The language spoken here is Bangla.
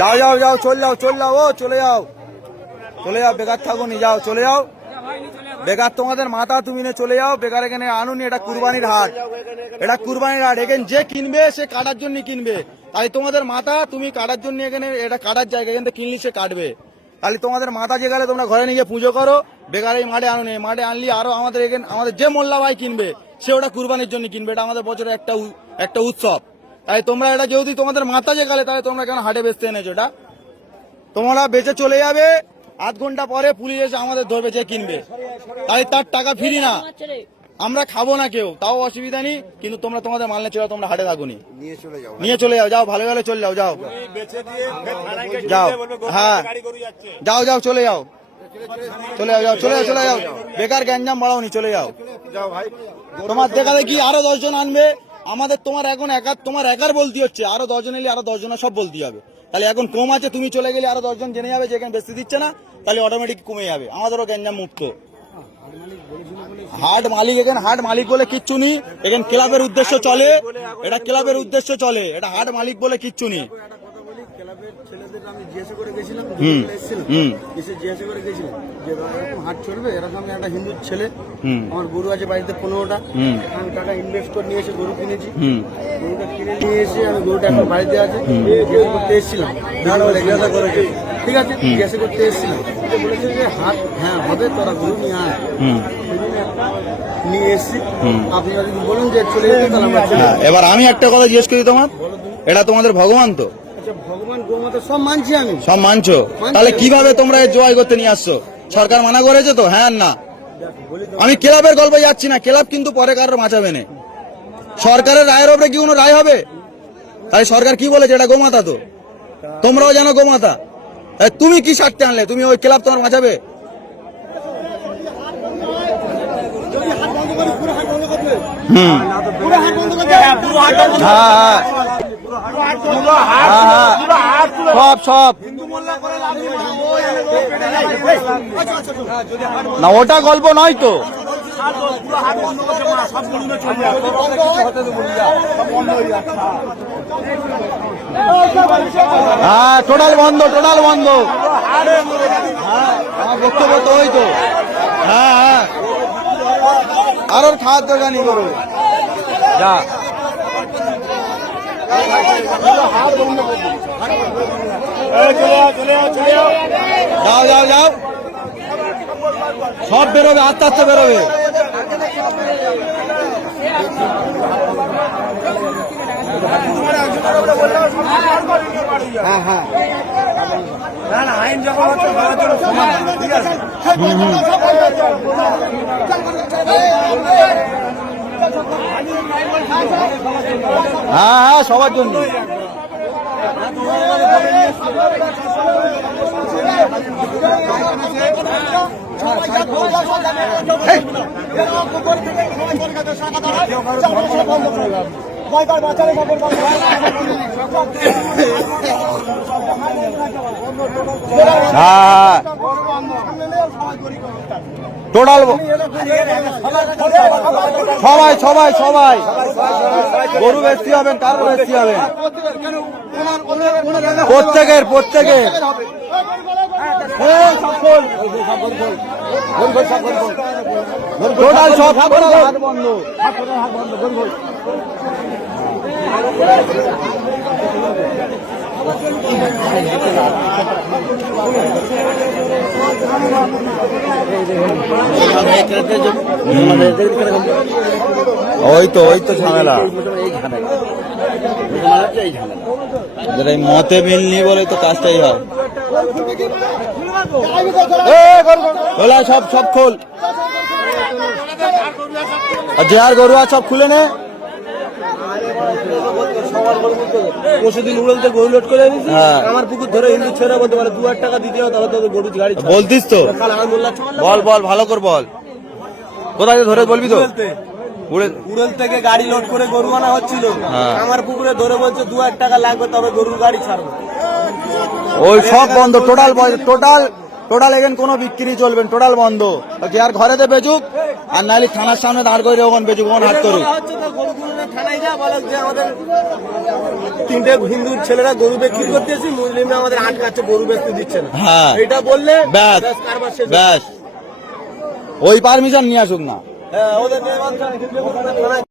যাও যাও যাও, চলে যাও চলে যাও, ও চলে যাও চলে যাও, বেকার থাকো নি, যাও চলে যাও, বেকার তোমাদের মাথা তুমি নিয়ে চলে যাও, বেকার এখানে আনুনি। এটা কুরবানির হাট, এটা কুরবানির হাট, এখানে যে কিনবে সে কাটার জন্য কিনবে, তাই তোমাদের মাথা তুমি কাটার জন্য এখানে, এটা কাটার জায়গা, এখান থেকে কিনলি সে কাটবে, তাহলে তোমাদের মাথা যে গেলে তোমরা ঘরে নিয়ে গিয়ে পুজো করো, বেকার এই মাঠে আনুনি। মাঠে আনলি আরো আমাদের এখানে আমাদের যে মোল্লা ভাই কিনবে সে ওটা কুরবানির জন্য কিনবে, এটা আমাদের বছরে একটা উৎসব, তাই তোমরা এটা যেহেতু তোমাদের মাথা যে গেলে, তাহলে তোমরা কেন হাটে বেচতে এনেছো? এটা তোমরা বেচে চলে যাবে, আধ ঘন্টা পরে পুলিশ এসে আমাদের ধরবে যে কিনবে, তাই তার টাকা ফিরি না, আমরা খাবো না কেউ, তাও অসুবিধা নেই, কিন্তু তোমরা তোমাদের মাল নিয়ে চলে যাও, তোমরা হাটে থাকুনি, নিয়ে চলে যাও, যাও ভালো ভালো চলে যাও, যাও যাও, হ্যাঁ যাও যাও চলে যাও, চলে যাও, যাও চলে যাও, চলে যাও, বেকার গ্যাঞ্জাম বাড়াওনি, চলে যাও। তোমার দেখাবে কি আরো 10 জন আনবে আমাদের, তোমার এখন তোমার একার বলতে হচ্ছে, আরো 10 জন এলে আরো 10 জনের সব বলতে হবে, তাহলে এখন কম আছে, তুমি চলে গেলে আরো 10 জন জেনে যাবে যে এখানে বেশি দিচ্ছে না, তাহলে অটোমেটিক কমে যাবে, আমাদেরও গ্যাঞ্জাম মুক্ত। হাট মালিক, এখানে হাট মালিক বলে কিচ্ছু নেই, এখানে ক্লাবের উদ্দেশ্য চলে, এটা ক্লাবের উদ্দেশ্য চলে, এটা হাট মালিক বলে কিচ্ছু নেই। হাট চলবে এরকম একটা হিন্দু ছেলে, আমার গরু আছে বাড়িতে 15টা, আমি টাকা ইনভেস্ট করে নিয়ে এসে গরু কিনেছি, গরুটা কিনে নিয়ে এসে আমি গরুটা এখন বাড়িতে আছে, জিজ্ঞাসা করতে এসেছিলাম, জিজ্ঞাসা করেছি ঠিক আছে, জিজ্ঞাসা করতে এসেছিলাম, বলেছে যে হাট হ্যাঁ হবে, তোরা গরু নিয়ে আয়, নিয়ে এসছি, আপনারা যদি বলেন যে চলে যেতে তাহলে আমরা চলে যাবো। এবার আমি একটা কথা জিজ্ঞেস করি, তোমার এটা তোমাদের ভগবান তো, ভগবান গোমাতা সব মানছি আমি, সব মানছো, তাহলে কিভাবে তোমরা জয় করতে নিয়ে আসছো? সরকার মানা করেছে তো? হ্যাঁ না, আমি ক্লাবের গল্পে যাচ্ছি না, ক্লাব কিন্তু পরে কারোর বাঁচাবে না, সরকারের রায়ের উপরে কি কোনো রায় হবে? তাই সরকার কি বলেছে, এটা গোমাতা তো, তোমরাও জানো গোমাতা, তুমি কি স্বার্থে আনলে? তুমি ওই ক্লাব তোমার বাঁচাবে? সব সব না, ওটা গল্প নয় তো, হ্যাঁ টোটাল বন্ধ, টোটাল বন্ধ, আমার বক্তব্য তো ওই তো, হ্যাঁ হ্যাঁ আর ওর খাওয়ার দোকানই করো, যা যাও যাও যাও, সব বেরোবে, আস্তে আস্তে বেরোবে। হ্যাঁ হ্যাঁ আইন যখন হচ্ছে ঠিক আছে, হ্যাঁ হ্যাঁ সবার জন্য। হ্যাঁ টোটাল সবাই সবাই সবাই গরু বেশি হবেন, কারো বেশি হবেন, প্রত্যেকের প্রত্যেকের টোটাল সব হাট বন্ধ। ওই তো ঝামেলা, যেটা মতে মিলনি বলে তো কাজটাই হয়। সব সব খোল, আর যে আর গরু আর সব খুলে নে। পরশুদিন উড়লতে গরু লোড করে এনেছি, আমার পুকুর ধরে হিন্দু ছেড়ে বলতে পারে 2000 টাকা দিতে হবে, তাহলে তো গরু গাড়ি বলতিস তো, বল বল ভালো করে বল, কোথায় ধরে বলবি তো। উড়েল থেকে গাড়ি লোড করে গরু আনা হচ্ছিল, আমার পুকুরে ধরে বলছে 2000 টাকা লাগবে, তবে গরুর গাড়ি ছাড়বো। ওই সব বন্ধ, টোটাল টোটাল টোটাল এখানে কোনো বিক্রি চলবে না, টোটাল বন্ধ। কি আর ঘরেতে বেচুক, আর নাহলে থানার সামনে দাঁড় করে ওখানে বেচুক, ওখানে হাট করুক। থানায় যা বলো যে আমাদের তিনটে হিন্দু ছেলেরা গরু বিক্রি করতেছি, মুসলিমরা আমাদের আটকাচ্ছে, গরু বেচতে দিচ্ছে না। হ্যাঁ এটা বললে ব্যাস কারবার শেষ। ব্যাস, ওই পারমিশন নিয়ে আসুক না। হ্যাঁ, ওদের থানায়